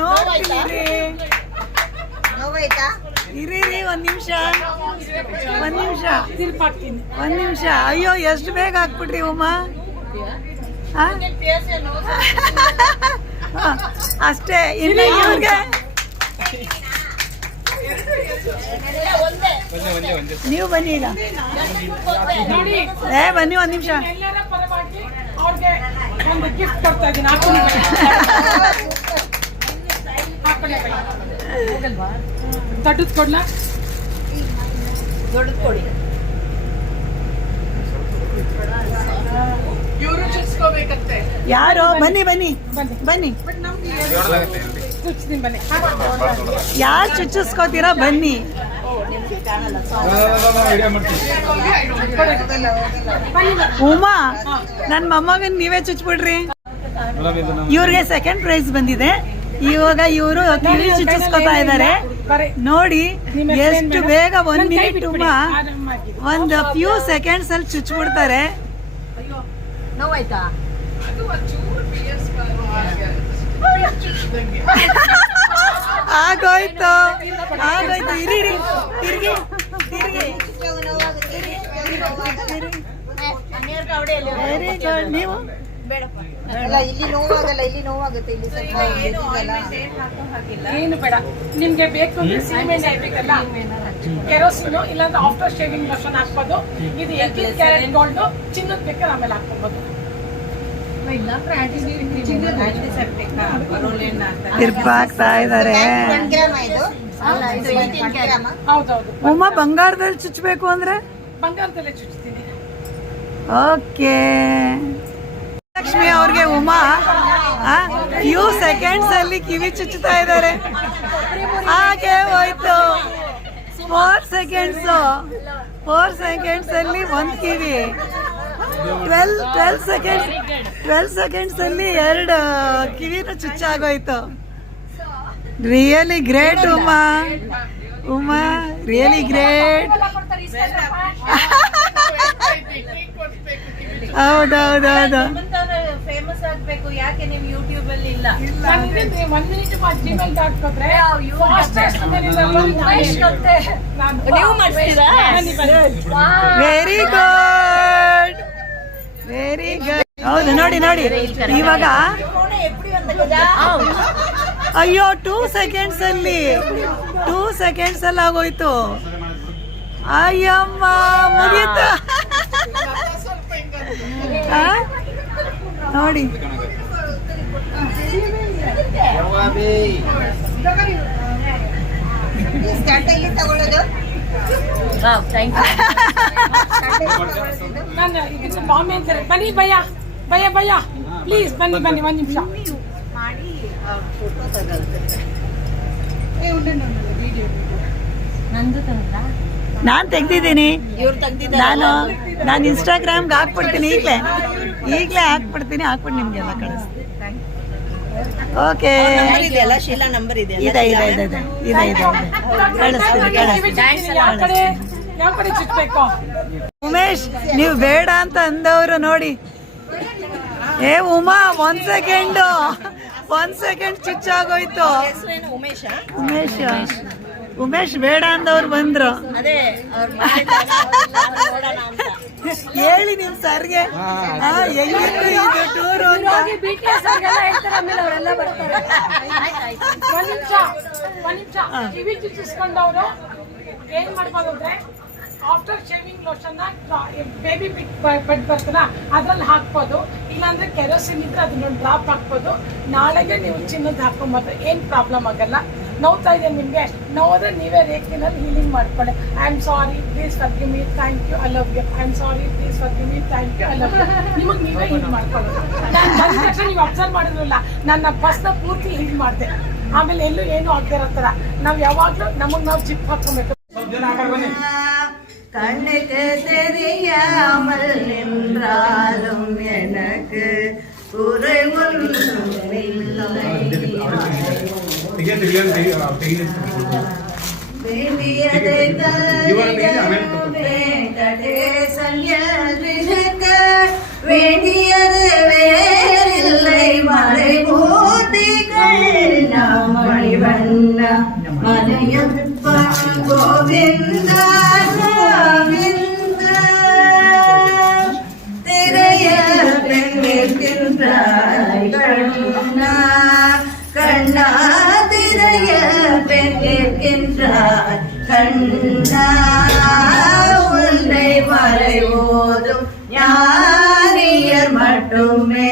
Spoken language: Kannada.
ನೋಡ್ತೀನಿ. ಇರಿ ಒಂದ್ ನಿಮಿಷ. ಅಯ್ಯೋ ಎಷ್ಟು ಬೇಗ ಹಾಕ್ಬಿಟ್ರಿ ಉಮಾ. ಅಷ್ಟೇ. ಇನ್ನು ಇವ್ರಿಗೆ ನೀವು ಬನ್ನಿ ಈಗ. ಬನ್ನಿ ಒಂದ್ ನಿಮಿಷ. ದೊಡ್ಡದ್ ಕೊಡ್ಲಾ? ದೊಡ್ಡದ್ ಕೊಡಿ. ಇವರು ಚುಚ್ಕೋಬೇಕಂತೆ. ಯಾರು? ಬನ್ನಿ ಯಾರು ಚುಚ್ಚಿಸ್ಕೋತೀರಾ? ಬನ್ನಿ. ಉಮಾ, ನನ್ನ ಮೊಮ್ಮಗನ್ ನೀವೇ ಚುಚ್ಬಿಡ್ರಿ. ಇವ್ರಿಗೆ ಸೆಕೆಂಡ್ ಪ್ರೈಸ್ ಬಂದಿದೆ. ಇವಾಗ ಇವರು ಕಿವಿ ಚುಚ್ಚಿಸ್ಕೊತಾ ಇದ್ದಾರೆ ನೋಡಿ. ಎಷ್ಟು ಬೇಗ 1 ಮಿನಿಟ್ ಉಮಾ, ಒಂದು ಫ್ಯೂ ಸೆಕೆಂಡ್ಸ್ ಅಲ್ಲಿ ಚುಚ್ಬಿಡ್ತಾರೆ. ನೋವಾಯ್ತಾ? ಆಗೋಯ್ತು. ಇರಿ ತಿರ್ಗಿ. Very good. ನೀವು ಇಲ್ಲಿ ನೋವಾಗುತ್ತೆ. ಏನು ಬೇಡ. ನಿಮ್ಗೆ ಬೇಕು ಅಂದ್ರೆ ಸೀಮೆಣ್ಣೆ ಹಾಕ್ಬೇಕಲ್ಲ, ಕೆರೋಸಿನ್ ಇಲ್ಲಾಂದ್ರೆ ಆಫ್ಟರ್ ಶೇವಿಂಗ್ ಲೋಷನ್ ಹಾಕ್ಬೋದು. ಇದು 18 ಕ್ಯಾರೆಟ್ ಗೋಲ್ಡ್. ಚಿನ್ನದ ಬೇಕಾದ್ರೆ ಆಮೇಲೆ ಹಾಕ್ಬೋದು. ತಿರ್ಪಾಕ್ತಾ ಇದಾರೆ. ಹೌದೌದು. ಉಮಾ, ಬಂಗಾರದಲ್ಲಿ ಚುಚ್ಚಬೇಕು ಅಂದ್ರೆ? ಬಂಗಾರದಲ್ಲೇ ಚುಚ್ತೀನಿ. ಓಕೆ. ಲಕ್ಷ್ಮಿ ಅವ್ರಿಗೆ ಉಮಾ ಫ್ಯೂ ಸೆಕೆಂಡ್ಸ್ ಅಲ್ಲಿ ಕಿವಿ ಚುಚ್ಚುತ್ತಾ ಇದ್ದಾರೆ. ಹಾಗೆ ಹೋಯ್ತು. 4 ಸೆಕೆಂಡ್ಸ್ ಅಲ್ಲಿ ಒಂದ್ ಕಿವಿ. 12 ಸೆಕೆಂಡ್ಸ್ ಅಲ್ಲಿ 2 ಕಿವಿನೂ ಚುಚ್ಚಾಗೋಯ್ತು. Really great Uma. Really great. ಹೌದೌದೌದು. ಫೇಮಸ್ ಆಗ್ಬೇಕು. ಯಾಕೆ ನೀವು ಯೂಟ್ಯೂಬ್ ಅಲ್ಲಿ ಇಲ್ಲ? 1 ಮಿನಿಟ್ ಜಿಮೇಲ್ ಹಾಕಿದ್ರೆ ನೀವು ಮಾಡ್ತೀರಾ? Very good. ಹೌದು, ನೋಡಿ ಇವಾಗ. ಅಯ್ಯೋ 2 ಸೆಕೆಂಡ್ಸ್ ಅಲ್ಲಿ ಆಗೋಯ್ತು. ಅಯ್ಯಮ್ಮ, ಮುಗೀತು. ನೋಡಿ ತಗೊಳ್ಳೋದು. ಬಾಂಬೆ ಅಂತಾರೆ. ಬನ್ನಿ ಭಯ ಪ್ಲೀಸ್ ಬನ್ನಿ 1 ನಿಮಿಷ ಮಾಡಿ ಫೋಟೋ ತಗೊಳ್ತಾರೆ. ನಾನ್ ತೆಗ್ದಿದ್ದೀನಿ. ನಾನು ಇನ್ಸ್ಟಾಗ್ರಾಮ್ಗೆ ಹಾಕ್ಬಿಡ್ತೀನಿ. ಈಗಲೇ ಹಾಕ್ಬಿಡ್ತೀನಿ. ಹಾಕ್ಬಿಟ್ಟು ನಿಮ್ಗೆಲ್ಲ ಕಳಿಸ್ತೀನಿ. ಓಕೆ. ಶೀಲಾ ನಂಬರ್ ಇದೆ. ಕಳಿಸ್ತೀನಿ. ಉಮೇಶ್, ನೀವು ಬೇಡ ಅಂತ ಅಂದವರು ನೋಡಿ. ಉಮಾ, 1 ಸೆಕೆಂಡ್ ಚುಚ್ಚಾಗೋಯ್ತು. ಉಮೇಶ್ ಬೇಡ ಅಂದವ್ರು ಬಂದ್ರು. ಹೇಳಿ ನಿಮ್ ಸರ್ಗೆ ಹೆಂಗಿತ್ತು ಇದು ಟೂರು ಅಂತ. ಕಿವಿ ಚುಚ್ಚಿಸ್ಕೊಂಡವ್ರು ಏನ್ ಮಾಡ್ಬೋದು ಅಂದ್ರೆ, after shaving lotion baby bed ಬರ್ತಲ್ಲ ಅದ್ರಲ್ಲಿ ಹಾಕ್ಬೋದು. ಇಲ್ಲಾಂದ್ರೆ ಕೆರೋಸಿನ್ ಇದ್ರೆ ಅದನ್ನೊಂದು ಡ್ರಾಪ್ ಹಾಕ್ಬೋದು. ನಾಳೆಗೆ ನೀವು ಚಿನ್ನದ ಹಾಕೊಂಬೋದು. ಏನ್ ಪ್ರಾಬ್ಲಮ್ ಆಗಲ್ಲ. ನೋವ್ತಾ ಇದೆ ನಿಮ್ಗೆ, ನೋವಾದ್ರೆ ನೀವೇ ರೇಖೆನಲ್ಲಿ ಹೀಲಿಂಗ್ ಮಾಡ್ಕೊಳ್ಳಿ. I am sorry, please forgive me, thank you, I love you. I am sorry, please forgive me, thank you, I love you. ನಿಮಗೆ ನೀವೇ ಹೀಲ್ ಮಾಡ್ಕೊಳ್ಳೋದು. ನಾನು ಬಂದ ತಕ್ಷಣ ನೀವು ಅಬ್ಸರ್ವ್ ಮಾಡಿದ್ರಲ್ಲ, ನನ್ನ ಬಸ್ನ ಪೂರ್ತಿ ಹೀಲ್ ಮಾಡಿದೆ. ಆಮೇಲೆ ಎಲ್ಲೂ ಏನು ಆಗದೆ ಇರೋ ಥರ ನಾವು ಯಾವಾಗಲೂ ನಮಗೆ ನಾವು ಜಿಪ್ ಹಾಕೋಬೇಕು. கண்ணுக்கு தெரியாமல் நின்றாலும் எனக்கு குறை ஒன்றும் வேண்டியதை வெங்கடேசன் இருக்க வேண்டியது வேறில்லை மறை மூர்த்திகள் கோவிந்த கோவிந்த திரைய பெண்ணிற்கின்றாய் கண்ணா கண்ணா திரைய பெண்ணிற்கின்றாய் கண்ணா உன்னை மறைவோதும் ஞானியர் மட்டுமே